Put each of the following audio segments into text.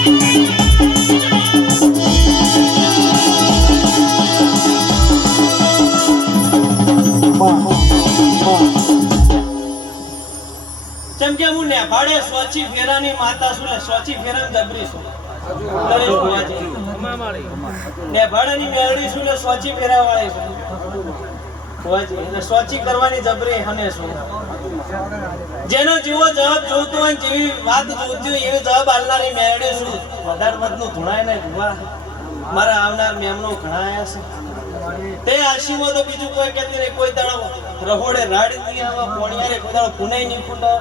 જેમ કે ને સ્વચી ફેરાની જબરી કરવાની જબરી જેનો જેવો જવાબ જોતો જેવી વાત જોતી હોય જવાબ આલનારી મેળડી છું વધારે વધનું ધૂણાય નહીં ભુવા મારા આવનાર મેમનો ઘણા આવ્યા છે. તે આશીમાં તો બીજું કોઈ કહેતી નહીં કોઈ દાડો રહોડે રાડી નહીં આવા પોણિયારે કોઈ દાડો પુનાઈ નહીં ફૂટા.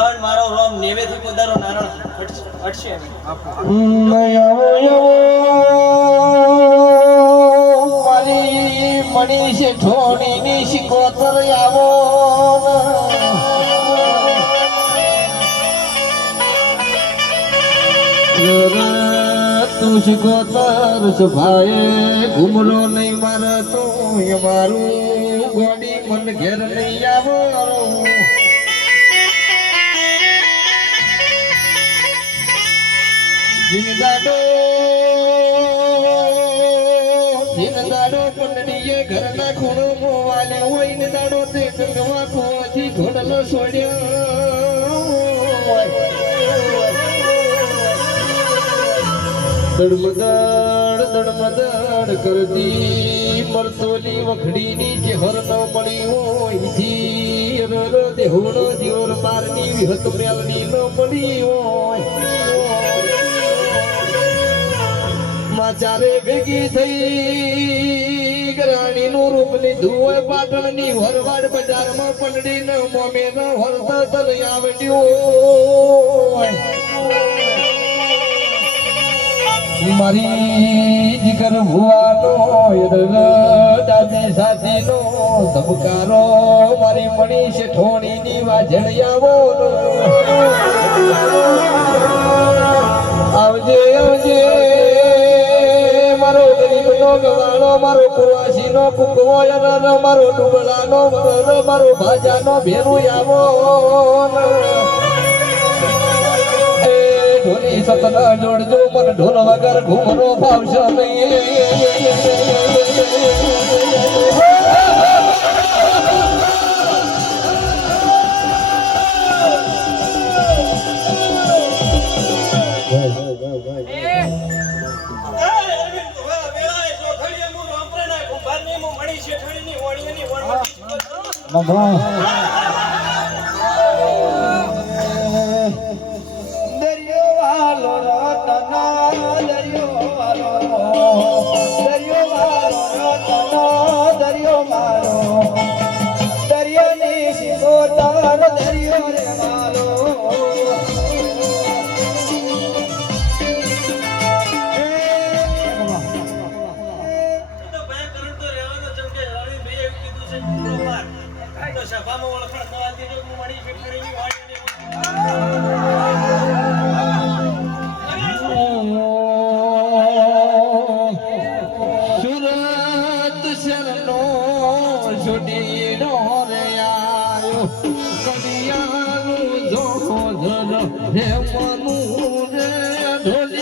અન મારો રોમ નેવેથી કોઈ દાડો નારણ અટશે- મણી છે ઠોણી ની શિકોતર આવો. તું શિકોતર ભાઈ ઘુમરો નહીં મારે તું મારું ગોડી મન ઘેર નહીં આવો જીનદાડો જીનદાડો પંડડીએ ઘરના ખૂણો મોવાલે હોય ને દાડો તે ગંગવા ખોથી ઘોડલો છોડ્યો દડમદડ ધડમદાડ કરતી મરતોલી વખડીની જે હર ન મળી હોય ધી રર દેહોડો જીવર મારની વિહત પ્રેલની ન મળી હોય. માચારે ભેગી થઈ રાણી નું રૂપ લીધું હોય પાટણની વરવાડ બજારમાં પંડી ન મોમે ન હરતા તલ આવડ્યું મારી જીગર ભુવાનો સાથે નો ધબકારો. મારી મણી છે ઠોણી ની. વાજણ આવો આવજે આવજે. મારો ગરીબ નો ગવાણો મારો કુવાસી નો કુકવો મારો ડુબળા નો મારો ભાજા નો. ભેરું આવો ઢોલી સતના જોડજો પણ ઢોલ વગર ઘૂમરો ભાવશો નહીં ભુવા, સભામાં ઓળખાણ નવા દેજો હું મણી શેઠાણીની વાણીની સુરત ઢોલી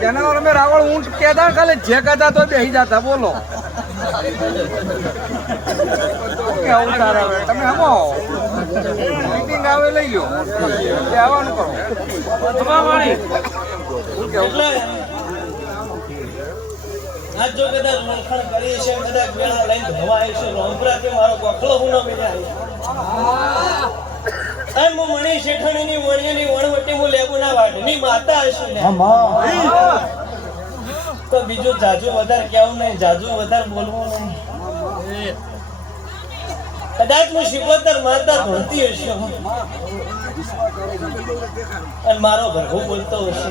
જનાવર મેં રાવણ ઊંટ કેતા ખાલી જે કહેતા તો બેસી જતા બોલો. કેવું તારે હવે તમે હમો. મિટિંગ આવે લઈ લો આવવાનું કરો. શું કેવું આજ જો કદાચ મણખણ કરી છે કદાચ વેળા લઈને ધોવા આવી છે રોંભરા કે મારો ગોખલો હું ન મિલ્યા અને હું મણી શેઠાણીની વણિયાની વણવટી હું લેબુના વાઢની માતા હશું ને. તો બીજું જાજુ વધારે કેવું નહીં જાજુ વધારે બોલવું નહીં. કદાચ હું શિકોતર માતા ધોતી હશે. અને મારો ભરવો બોલતો હશે.